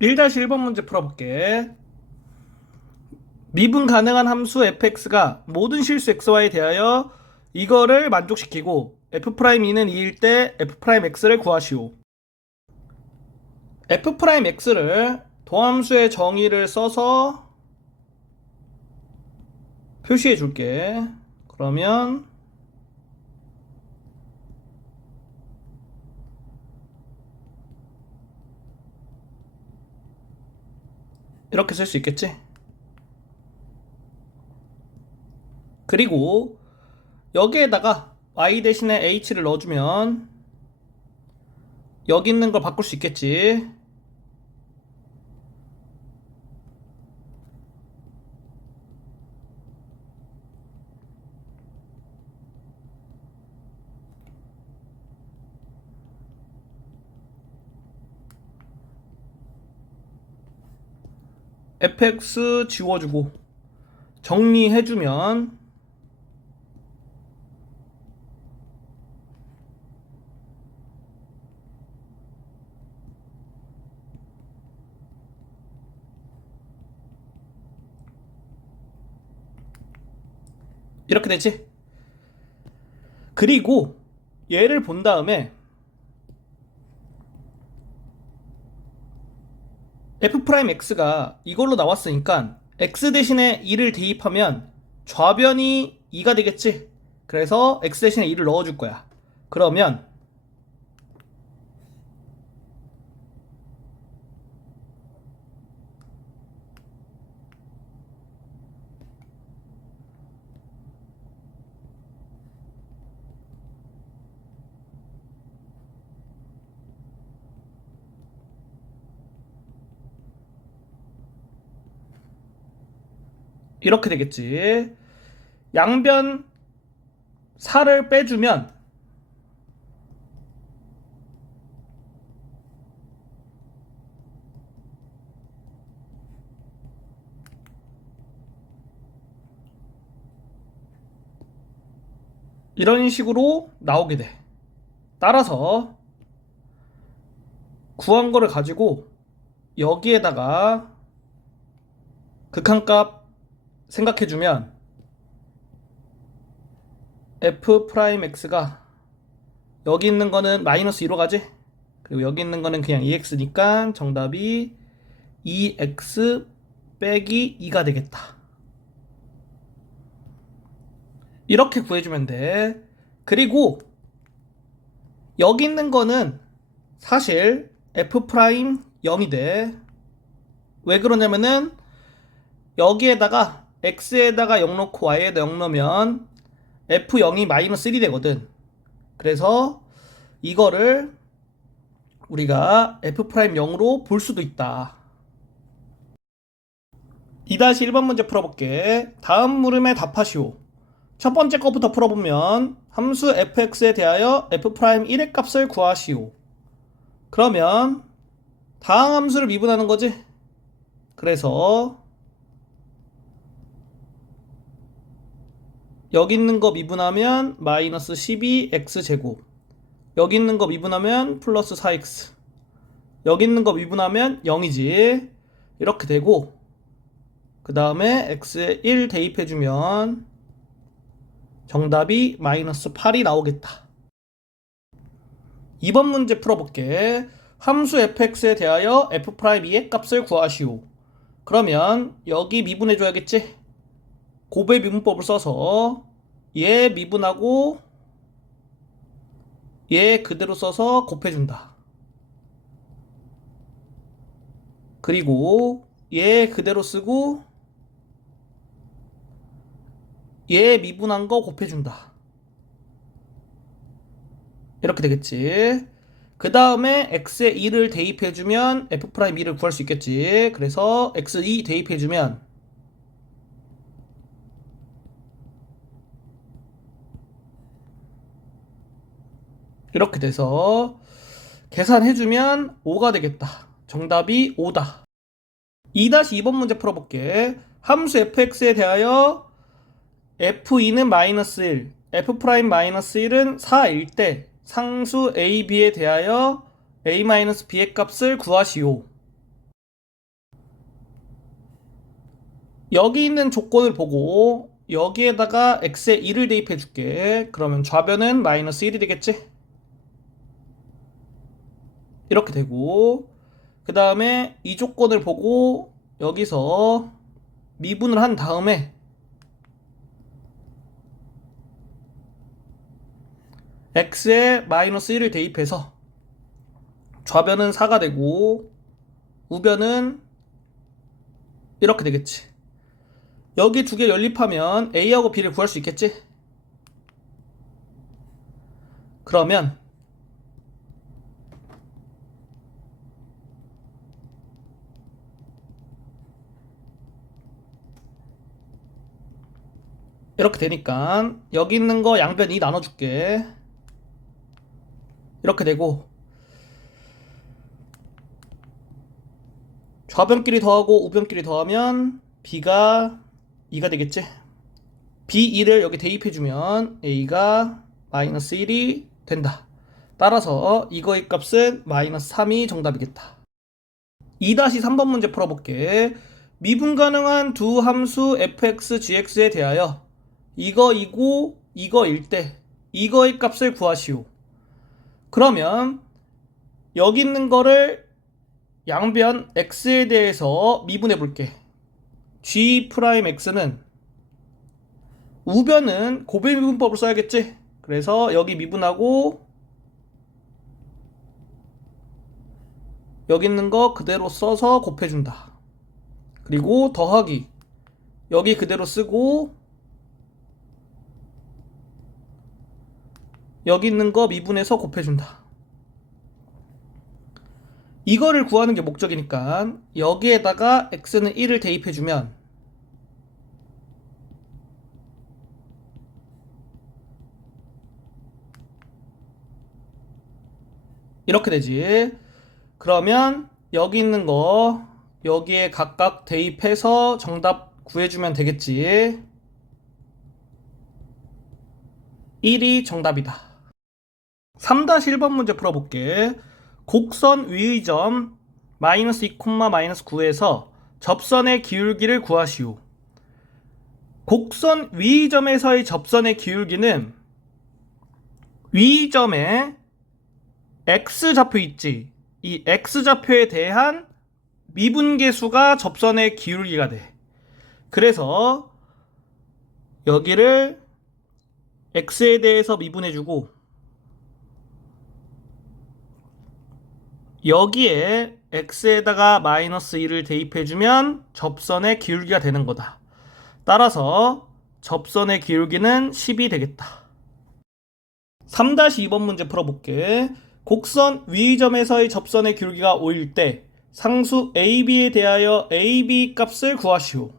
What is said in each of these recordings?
1-1번 문제 풀어볼게. 미분 가능한 함수 fx가 모든 실수 xy에 대하여 이거를 만족시키고 f'E는 2일 때 f'x를 구하시오. f'x를 도함수의 정의를 써서 표시해 줄게. 그러면 이렇게 쓸 수 있겠지? 그리고 여기에다가 y 대신에 h를 넣어주면 여기 있는 걸 바꿀 수 있겠지. fx 지워주고 정리해주면 이렇게 되지. 그리고 얘를 본 다음에 f'x가 이걸로 나왔으니까 x 대신에 2를 대입하면 좌변이 2가 되겠지. 그래서 x 대신에 2를 넣어줄 거야. 그러면 이렇게 되겠지. 양변 4를 빼주면 이런 식으로 나오게 돼. 따라서 구한 거를 가지고 여기에다가 극한값 생각해주면 f'x가 여기 있는 거는 마이너스 2로 가지. 그리고 여기 있는 거는 그냥 2x니까 정답이 2x 빼기 2가 되겠다. 이렇게 구해주면 돼. 그리고 여기 있는 거는 사실 f'0이 돼. 왜 그러냐면은 여기에다가 x에다가 0 넣고 y에다 0 넣으면 f0이 마이너스 1이 되거든. 그래서 이거를 우리가 f'0으로 볼 수도 있다. 2-1번 문제 풀어볼게. 다음 물음에 답하시오. 첫 번째 거부터 풀어보면 함수 fx에 대하여 f'1의 값을 구하시오. 그러면 다항 함수를 미분하는 거지. 그래서 여기 있는 거 미분하면 마이너스 12x제곱, 여기 있는 거 미분하면 플러스 4x, 여기 있는 거 미분하면 0이지. 이렇게 되고 그 다음에 x에 1 대입해주면 정답이 마이너스 8이 나오겠다. 2번 문제 풀어볼게. 함수 fx에 대하여 f'2의 값을 구하시오. 그러면 여기 미분해줘야겠지? 곱의 미분법을 써서 얘 미분하고 얘 그대로 써서 곱해준다. 그리고 얘 그대로 쓰고 얘 미분한 거 곱해준다. 이렇게 되겠지. 그 다음에 x에 2를 대입해주면 f'2를 구할 수 있겠지. 그래서 x2 대입해주면 이렇게 돼서 계산해주면 5가 되겠다. 정답이 5다. 2-2번 문제 풀어볼게. 함수 fx에 대하여 f2는 마이너스 1, f'-1은 4일 때 상수 a, b에 대하여 a-b의 값을 구하시오. 여기 있는 조건을 보고 여기에다가 x에 1을 대입해 줄게. 그러면 좌변은 마이너스 1이 되겠지? 이렇게 되고, 그 다음에 이 조건을 보고 여기서 미분을 한 다음에 x에 마이너스 1을 대입해서 좌변은 4가 되고 우변은 이렇게 되겠지. 여기 두 개 연립하면 a하고 b를 구할 수 있겠지? 그러면 이렇게 되니까 여기 있는 거 양변 2 나눠줄게. 이렇게 되고 좌변끼리 더하고 우변끼리 더하면 b가 2가 되겠지? b2를 여기 대입해주면 a가 마이너스 1이 된다. 따라서 이거의 값은 마이너스 3이 정답이겠다. 2-3번 문제 풀어볼게. 미분 가능한 두 함수 fx, gx에 대하여 이거이고 이거일 때 이거의 값을 구하시오. 그러면 여기 있는 거를 양변 x에 대해서 미분해 볼게. g'x는 우변은 고배 미분법을 써야겠지? 그래서 여기 미분하고 여기 있는 거 그대로 써서 곱해준다. 그리고 더하기 여기 그대로 쓰고 여기 있는 거 미분해서 곱해준다. 이거를 구하는 게 목적이니까 여기에다가 x는 1을 대입해주면 이렇게 되지. 그러면 여기 있는 거 여기에 각각 대입해서 정답 구해주면 되겠지. 1이 정답이다. 3-1번 문제 풀어볼게. 곡선 위의 점 마이너스 2, 마이너스 9에서 접선의 기울기를 구하시오. 곡선 위의 점에서의 접선의 기울기는 위의 점에 x좌표 있지? 이 x좌표에 대한 미분계수가 접선의 기울기가 돼. 그래서 여기를 x에 대해서 미분해주고 여기에 x에다가 마이너스 1을 대입해주면 접선의 기울기가 되는 거다. 따라서 접선의 기울기는 10이 되겠다. 3-2번 문제 풀어볼게. 곡선 위의 점에서의 접선의 기울기가 5일 때 상수 AB에 대하여 AB 값을 구하시오.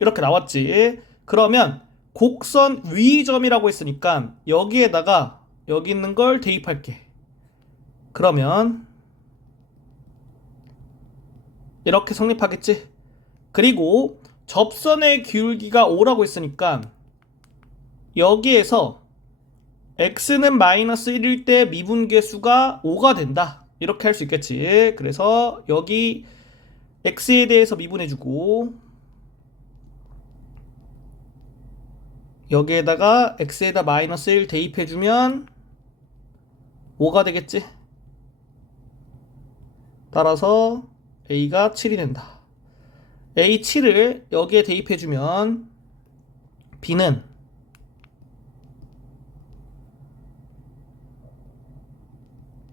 이렇게 나왔지. 그러면 곡선 위의 점이라고 했으니까 여기에다가 여기 있는 걸 대입할게. 그러면 이렇게 성립하겠지. 그리고 접선의 기울기가 5라고 했으니까 여기에서 x는 마이너스 1일 때 미분계수가 5가 된다. 이렇게 할 수 있겠지. 그래서 여기 x에 대해서 미분해주고 여기에다가 x에다 마이너스 1 대입해주면 5가 되겠지. 따라서 a가 7이 된다. a7을 여기에 대입해주면 b는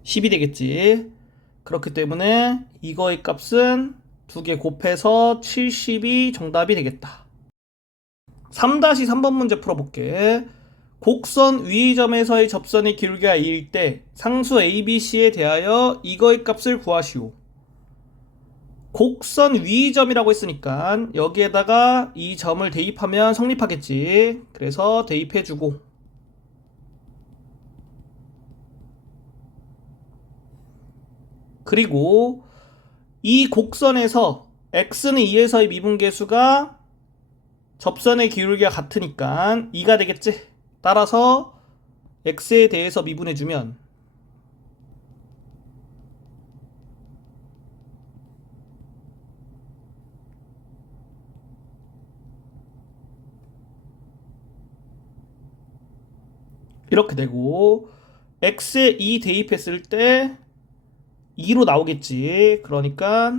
10이 되겠지. 그렇기 때문에 이거의 값은 두 개 곱해서 70이 정답이 되겠다. 3-3번 문제 풀어볼게. 곡선 위의 점에서의 접선의 기울기가 2일 때 상수 ABC에 대하여 이거의 값을 구하시오. 곡선 위의 점이라고 했으니까 여기에다가 이 점을 대입하면 성립하겠지. 그래서 대입해주고 그리고 이 곡선에서 x는 2에서의 미분계수가 접선의 기울기가 같으니까 2가 되겠지. 따라서 x에 대해서 미분해주면 이렇게 되고 x에 2 대입했을 때 2로 나오겠지. 그러니까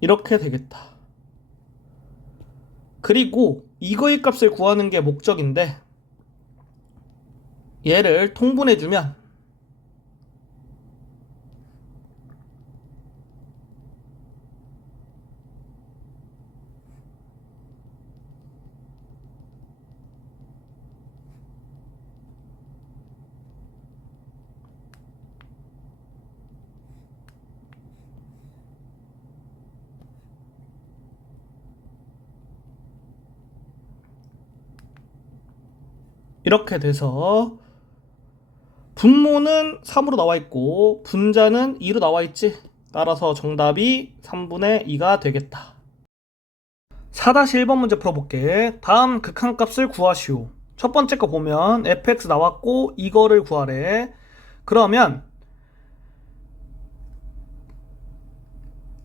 이렇게 되겠다. 그리고 이거의 값을 구하는 게 목적인데 얘를 통분해주면 이렇게 돼서 분모는 3으로 나와 있고 분자는 2로 나와 있지. 따라서 정답이 3분의 2가 되겠다. 4-1번 문제 풀어볼게. 다음 극한값을 구하시오. 첫 번째 거 보면 fx 나왔고 이거를 구하래. 그러면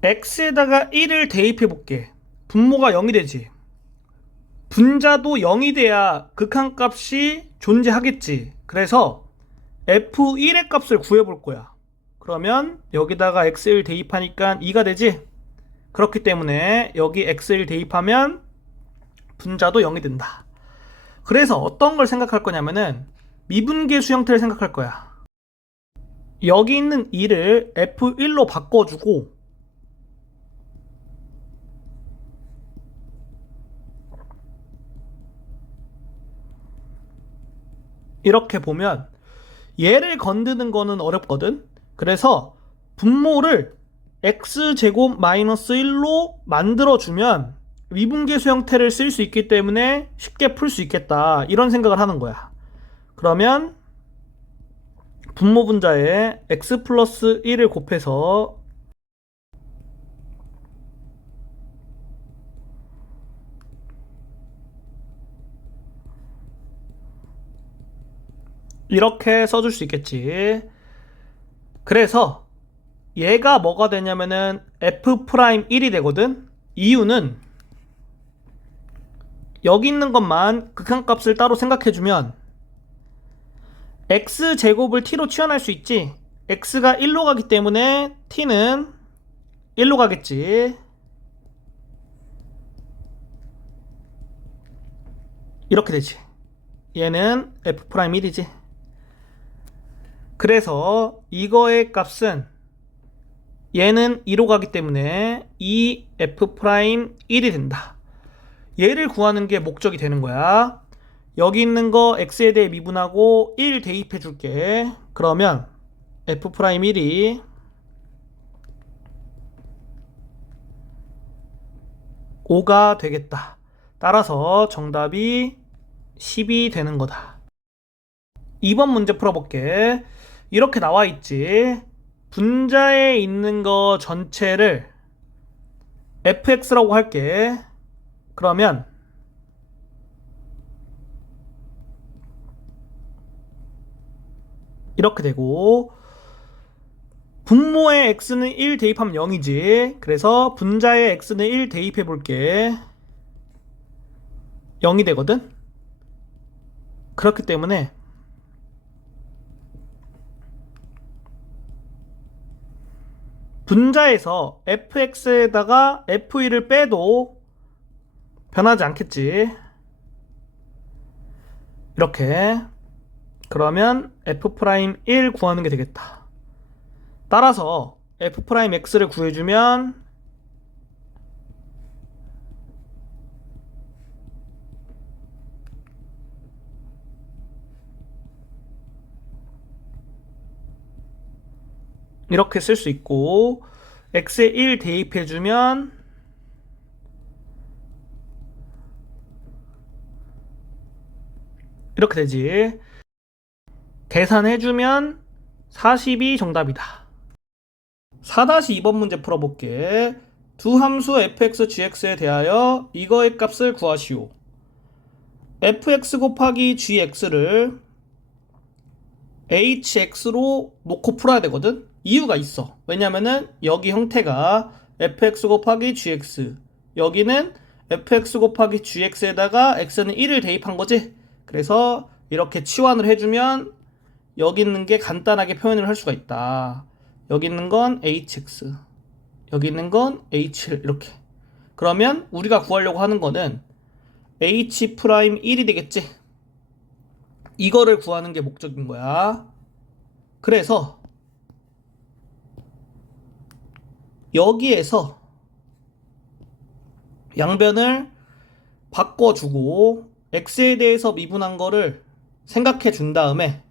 x에다가 1을 대입해 볼게. 분모가 0이 되지. 분자도 0이 돼야 극한값이 존재하겠지. 그래서 f1의 값을 구해볼 거야. 그러면 여기다가 x1 대입하니까 2가 되지. 그렇기 때문에 여기 x1 대입하면 분자도 0이 된다. 그래서 어떤 걸 생각할 거냐면은 미분계수 형태를 생각할 거야. 여기 있는 2를 f1로 바꿔주고 이렇게 보면 얘를 건드는 거는 어렵거든. 그래서 분모를 x제곱 마이너스 1로 만들어주면 미분계수 형태를 쓸 수 있기 때문에 쉽게 풀 수 있겠다. 이런 생각을 하는 거야. 그러면 분모 분자에 x 플러스 1을 곱해서 이렇게 써줄 수 있겠지. 그래서 얘가 뭐가 되냐면은 f'1이 되거든. 이유는 여기 있는 것만 극한값을 따로 생각해주면 x제곱을 t로 치환할 수 있지. x가 1로 가기 때문에 t는 1로 가겠지. 이렇게 되지. 얘는 f'1이지. 그래서 이거의 값은 얘는 2로 가기 때문에 2f'1이 된다. 얘를 구하는 게 목적이 되는 거야. 여기 있는 거 x에 대해 미분하고 1 대입해 줄게. 그러면 f'1이 5가 되겠다. 따라서 정답이 10이 되는 거다. 2번 문제 풀어볼게. 이렇게 나와 있지. 분자에 있는 거 전체를 fx라고 할게. 그러면 이렇게 되고 분모의 x는 1 대입하면 0이지. 그래서 분자의 x는 1 대입해 볼게. 0이 되거든. 그렇기 때문에 분자에서 fx에다가 f1을 빼도 변하지 않겠지. 이렇게. 그러면 f'1 구하는 게 되겠다. 따라서 f'x를 구해주면 이렇게 쓸 수 있고 x에 1 대입해주면 이렇게 되지. 계산해주면 40이 정답이다. 4-2번 문제 풀어볼게. 두 함수 fx, gx에 대하여 이거의 값을 구하시오. fx 곱하기 gx를 hx로 놓고 풀어야 되거든. 이유가 있어. 왜냐면은 여기 형태가 fx 곱하기 gx, 여기는 fx 곱하기 gx에다가 x는 1을 대입한 거지. 그래서 이렇게 치환을 해주면 여기 있는 게 간단하게 표현을 할 수가 있다. 여기 있는 건 hx, 여기 있는 건 h1, 이렇게. 그러면 우리가 구하려고 하는 거는 h'1이 되겠지. 이거를 구하는 게 목적인 거야. 그래서 여기에서 양변을 바꿔주고 x에 대해서 미분한 거를 생각해 준 다음에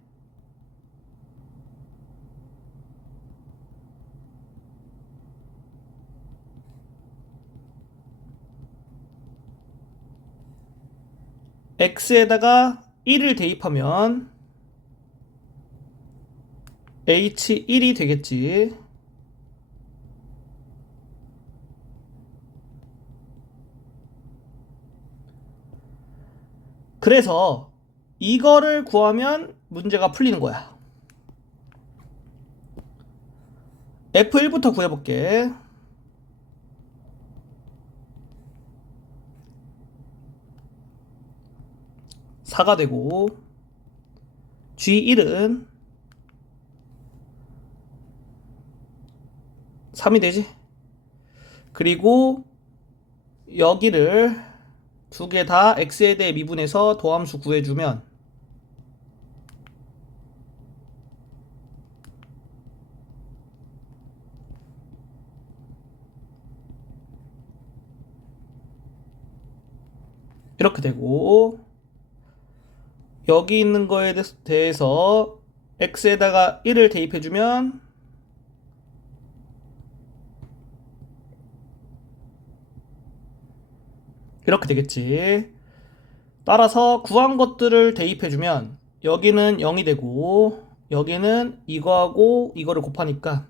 x에다가 1을 대입하면 h1이 되겠지. 그래서 이거를 구하면 문제가 풀리는 거야. F1부터 구해볼게. (4가) 되고 G1은 3이 되지. 그리고 여기를 두 개 다 x에 대해 미분해서 도함수 구해주면 이렇게 되고, 여기 있는 거에 대해서 x에다가 1을 대입해주면 이렇게 되겠지. 따라서 구한 것들을 대입해주면 여기는 0이 되고 여기는 이거하고 이거를 곱하니까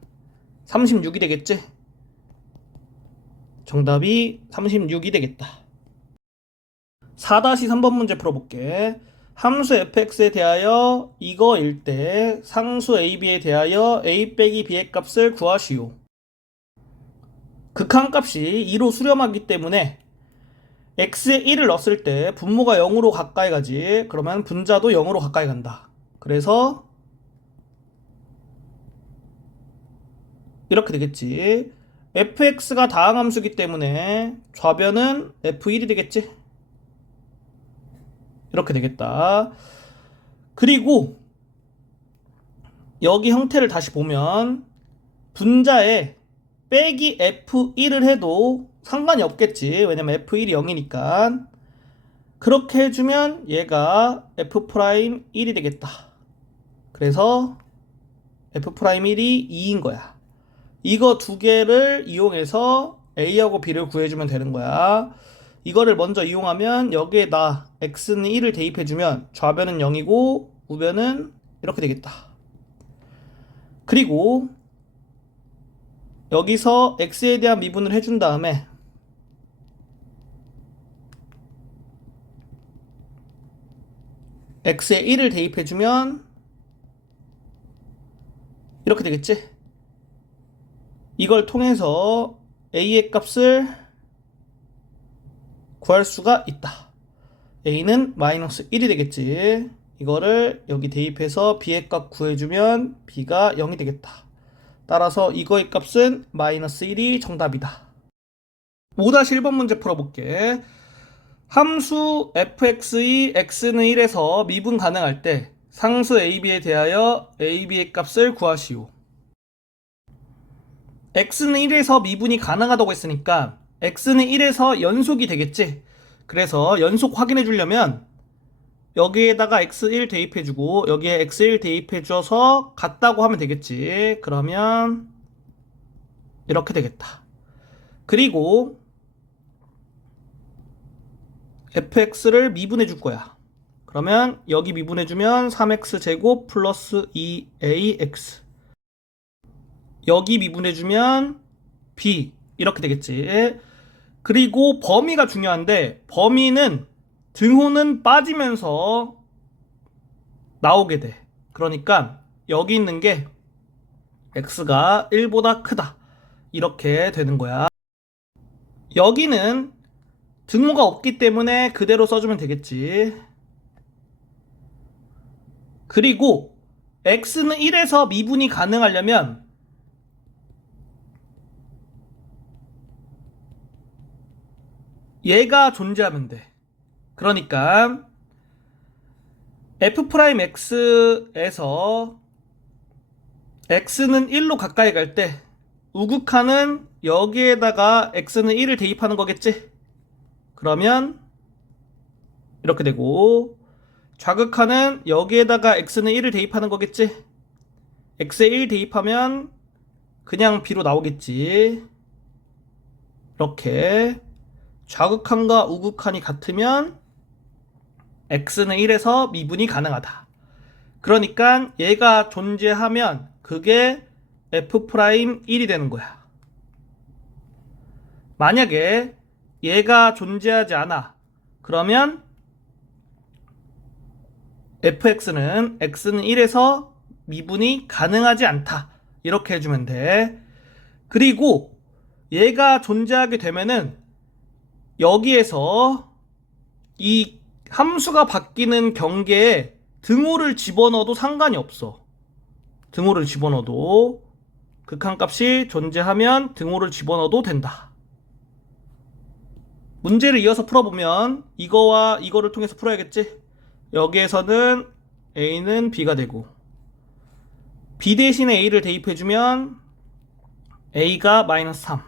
36이 되겠지. 정답이 36이 되겠다. 4-3번 문제 풀어볼게. 함수 fx에 대하여 이거일 때 상수 ab에 대하여 a 빼기 b의 값을 구하시오. 극한값이 2로 수렴하기 때문에 x에 1을 넣었을 때 분모가 0으로 가까이 가지. 그러면 분자도 0으로 가까이 간다. 그래서 이렇게 되겠지. fx가 다항함수기 때문에 좌변은 f1이 되겠지. 이렇게 되겠다. 그리고 여기 형태를 다시 보면 분자에 빼기 f1을 해도 상관이 없겠지. 왜냐면 f1이 0이니까. 그렇게 해주면 얘가 f'1이 되겠다. 그래서 f'1이 2인 거야. 이거 두 개를 이용해서 a하고 b를 구해주면 되는 거야. 이거를 먼저 이용하면 여기에다 x는 1을 대입해주면 좌변은 0이고 우변은 이렇게 되겠다. 그리고 여기서 x에 대한 미분을 해준 다음에 x에 1을 대입해주면 이렇게 되겠지? 이걸 통해서 a의 값을 구할 수가 있다. a는 마이너스 1이 되겠지. 이거를 여기 대입해서 b의 값 구해주면 b가 0이 되겠다. 따라서 이거의 값은 마이너스 1이 정답이다. 5-1번 문제 풀어볼게. 함수 fx의 x는 1에서 미분 가능할 때 상수 ab에 대하여 ab의 값을 구하시오. x는 1에서 미분이 가능하다고 했으니까 x는 1에서 연속이 되겠지. 그래서 연속 확인해 주려면 여기에다가 x1 대입해주고 여기에 x1 대입해줘서 같다고 하면 되겠지. 그러면 이렇게 되겠다. 그리고 fx를 미분해 줄 거야. 그러면 여기 미분해 주면 3x제곱 플러스 2ax, 여기 미분해 주면 b, 이렇게 되겠지. 그리고 범위가 중요한데 범위는 등호는 빠지면서 나오게 돼. 그러니까 여기 있는 게 x가 1보다 크다. 이렇게 되는 거야. 여기는 등호가 없기 때문에 그대로 써주면 되겠지. 그리고 x는 1에서 미분이 가능하려면 얘가 존재하면 돼. 그러니까 f'x에서 x는 1로 가까이 갈 때 우극한은 여기에다가 x는 1을 대입하는 거겠지? 그러면 이렇게 되고 좌극한은 여기에다가 x는 1을 대입하는 거겠지? x에 1 대입하면 그냥 b로 나오겠지. 이렇게 좌극한과 우극한이 같으면 x는 1에서 미분이 가능하다. 그러니까 얘가 존재하면 그게 f'1이 되는 거야. 만약에 얘가 존재하지 않아. 그러면 fx는 x는 1에서 미분이 가능하지 않다. 이렇게 해주면 돼. 그리고 얘가 존재하게 되면은 여기에서 이 함수가 바뀌는 경계에 등호를 집어넣어도 상관이 없어. 등호를 집어넣어도 극한값이 존재하면 등호를 집어넣어도 된다. 문제를 이어서 풀어보면 이거와 이거를 통해서 풀어야겠지? 여기에서는 a는 b가 되고 b 대신에 a를 대입해주면 a가 마이너스 3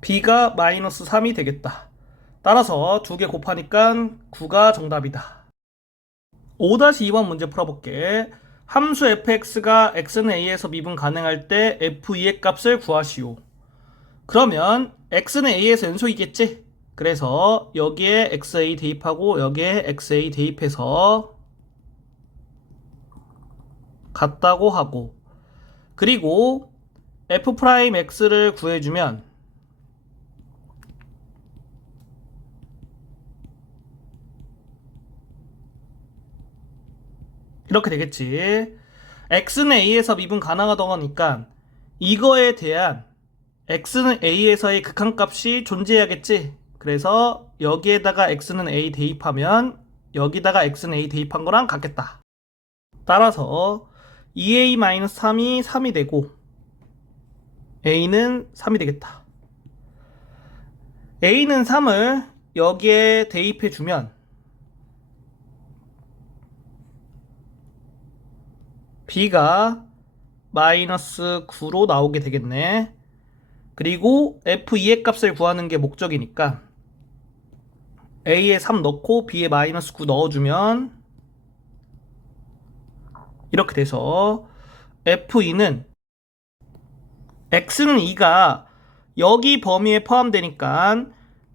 b가 마이너스 3이 되겠다. 따라서 두 개 곱하니까 9가 정답이다. 5-2번 문제 풀어볼게. 함수 fx가 x는 a에서 미분 가능할 때 f2의 값을 구하시오. 그러면 x는 a에서 연속이겠지? 그래서 여기에 xa 대입하고 여기에 xa 대입해서 같다고 하고 그리고 f'x를 구해주면 이렇게 되겠지. x는 a에서 미분 가능하다고 하니까 이거에 대한 x는 a에서의 극한값이 존재해야겠지. 그래서 여기에다가 x는 a 대입하면 여기다가 x는 a 대입한 거랑 같겠다. 따라서 2a-3이 3이 되고 a는 3이 되겠다. a는 3을 여기에 대입해주면 b가 마이너스 9로 나오게 되겠네. 그리고 f2의 값을 구하는 게 목적이니까 a에 3 넣고 b에 마이너스 9 넣어주면 이렇게 돼서 f2는 x는 2가 여기 범위에 포함되니까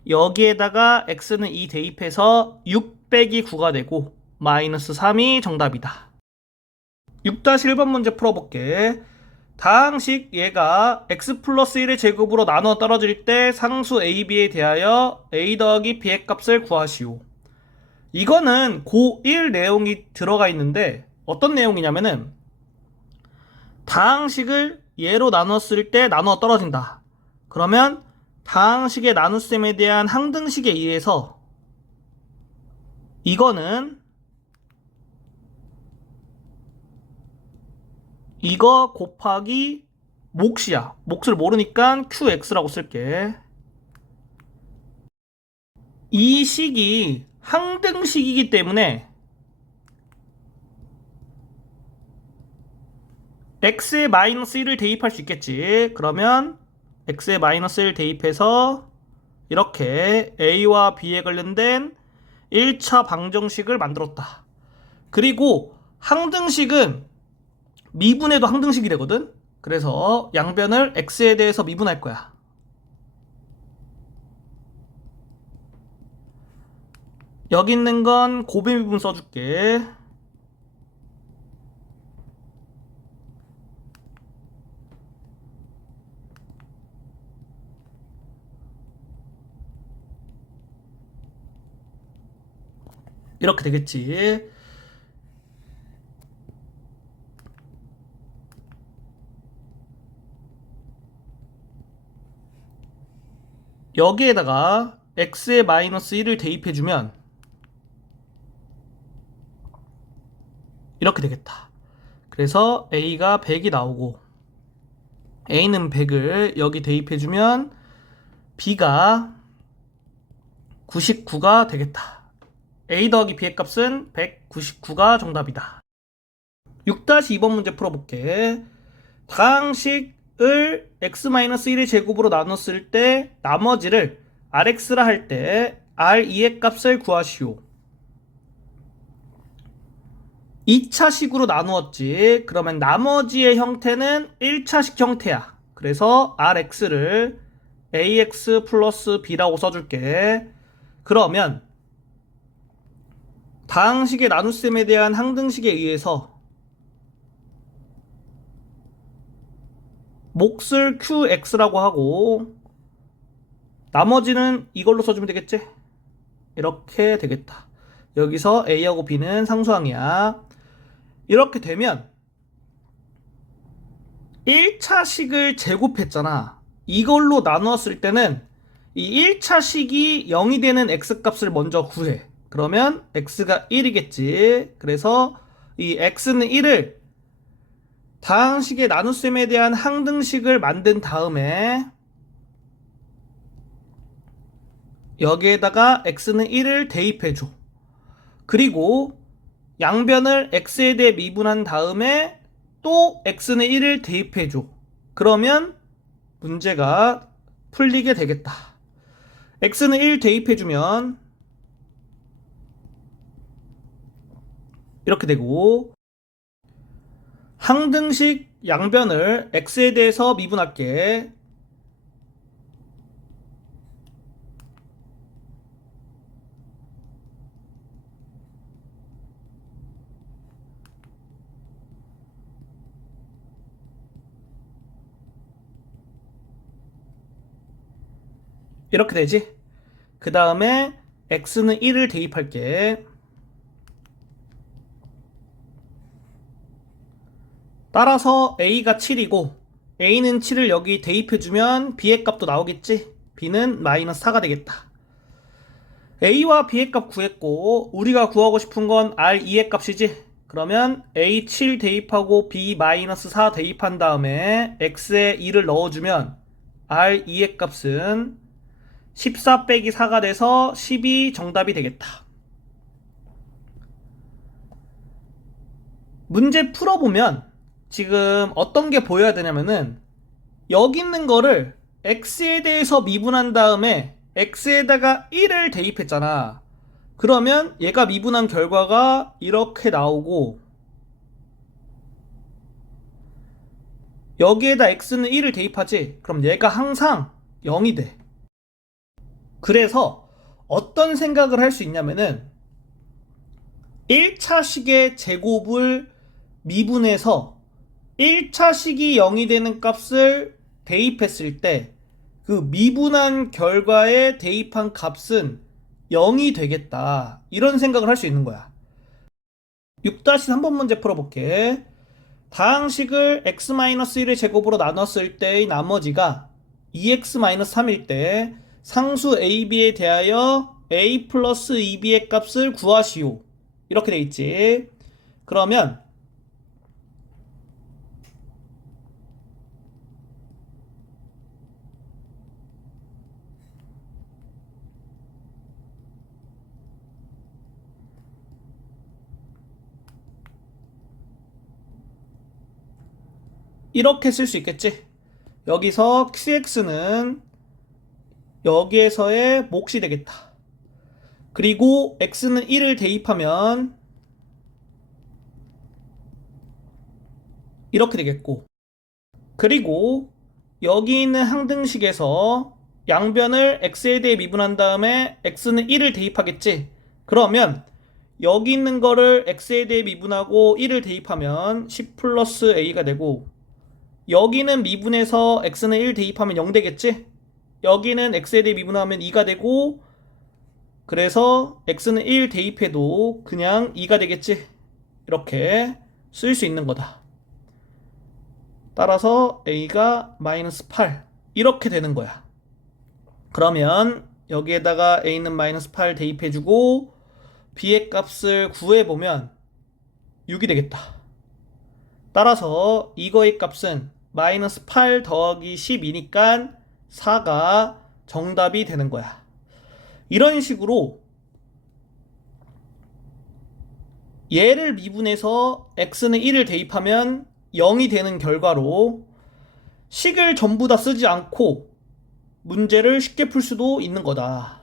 여기에다가 x는 2 대입해서 6 빼기 9가 되고 마이너스 3이 정답이다. 6-1번 문제 풀어볼게. 다항식 얘가 x 플러스 1의 제곱으로 나눠 떨어질 때 상수 a, b에 대하여 a 더하기 b의 값을 구하시오. 이거는 고1 내용이 들어가 있는데 어떤 내용이냐면은 다항식을 얘로 나눴을 때 나눠 떨어진다. 그러면 다항식의 나눗셈에 대한 항등식에 의해서 이거는 이거 곱하기 몫이야. 몫을 모르니까 qx라고 쓸게. 이 식이 항등식이기 때문에 x에 마이너스 1을 대입할 수 있겠지. 그러면 x에 마이너스 1 대입해서 이렇게 a와 b에 관련된 1차 방정식을 만들었다. 그리고 항등식은 미분해도 항등식이 되거든. 그래서 양변을 x에 대해서 미분할 거야. 여기 있는 건 곱의 미분 써줄게. 이렇게 되겠지. 여기에다가 x에 마이너스 1을 대입해주면 이렇게 되겠다. 그래서 a가 100이 나오고 a는 100을 여기 대입해주면 b가 99가 되겠다. a 더하기 b의 값은 199가 정답이다. 6-2번 문제 풀어볼게. 다항식을 x-1의 제곱으로 나눴을 때 나머지를 rx라 할 때 r2의 값을 구하시오. 2차식으로 나누었지. 그러면 나머지의 형태는 1차식 형태야. 그래서 rx를 ax 플러스 b라고 써줄게. 그러면 다항식의 나눗셈에 대한 항등식에 의해서 몫을 qx라고 하고 나머지는 이걸로 써주면 되겠지? 이렇게 되겠다. 여기서 a하고 b는 상수항이야. 이렇게 되면 1차식을 제곱했잖아. 이걸로 나누었을 때는 이 1차식이 0이 되는 x값을 먼저 구해. 그러면 x가 1이겠지. 그래서 이 x는 1을 다항식의 나눗셈에 대한 항등식을 만든 다음에 여기에다가 x는 1을 대입해줘. 그리고 양변을 x에 대해 미분한 다음에 또 x는 1을 대입해줘. 그러면 문제가 풀리게 되겠다. x는 1 대입해주면 이렇게 되고 항등식 양변을 x에 대해서 미분할게. 이렇게 되지? 그 다음에 x는 1을 대입할게. 따라서 a가 7이고 a는 7을 여기 대입해주면 b의 값도 나오겠지? b는 마이너스 4가 되겠다. a와 b의 값 구했고 우리가 구하고 싶은 건 r2의 값이지? 그러면 a7 대입하고 b 마이너스 4 대입한 다음에 x에 2를 넣어주면 r2의 값은 14 빼기 4가 돼서 12 정답이 되겠다. 문제 풀어보면 지금 어떤 게 보여야 되냐면은 여기 있는 거를 x에 대해서 미분한 다음에 x에다가 1을 대입했잖아. 그러면 얘가 미분한 결과가 이렇게 나오고 여기에다 x는 1을 대입하지. 그럼 얘가 항상 0이 돼. 그래서 어떤 생각을 할 수 있냐면은 1차식의 제곱을 미분해서 1차식이 0이 되는 값을 대입했을 때 그 미분한 결과에 대입한 값은 0이 되겠다. 이런 생각을 할 수 있는 거야. 6-3번 문제 풀어볼게. 다항식을 x-1의 제곱으로 나눴을 때의 나머지가 2x-3일 때 상수 ab에 대하여 a 플러스 2b의 값을 구하시오. 이렇게 돼 있지. 그러면 이렇게 쓸 수 있겠지. 여기서 qx는 여기에서의 몫이 되겠다. 그리고 x는 1을 대입하면 이렇게 되겠고 그리고 여기 있는 항등식에서 양변을 x에 대해 미분한 다음에 x는 1을 대입하겠지. 그러면 여기 있는 거를 x에 대해 미분하고 1을 대입하면 10 플러스 a가 되고 여기는 미분해서 x는 1 대입하면 0 되겠지? 여기는 x에 대해 미분하면 2가 되고 그래서 x는 1 대입해도 그냥 2가 되겠지? 이렇게 쓸 수 있는 거다. 따라서 a가 마이너스 8 이렇게 되는 거야. 그러면 여기에다가 a는 마이너스 8 대입해주고 b의 값을 구해보면 6이 되겠다. 따라서 이거의 값은 마이너스 8 더하기 10이니까 4가 정답이 되는 거야. 이런 식으로 얘를 미분해서 x는 1을 대입하면 0이 되는 결과로 식을 전부 다 쓰지 않고 문제를 쉽게 풀 수도 있는 거다.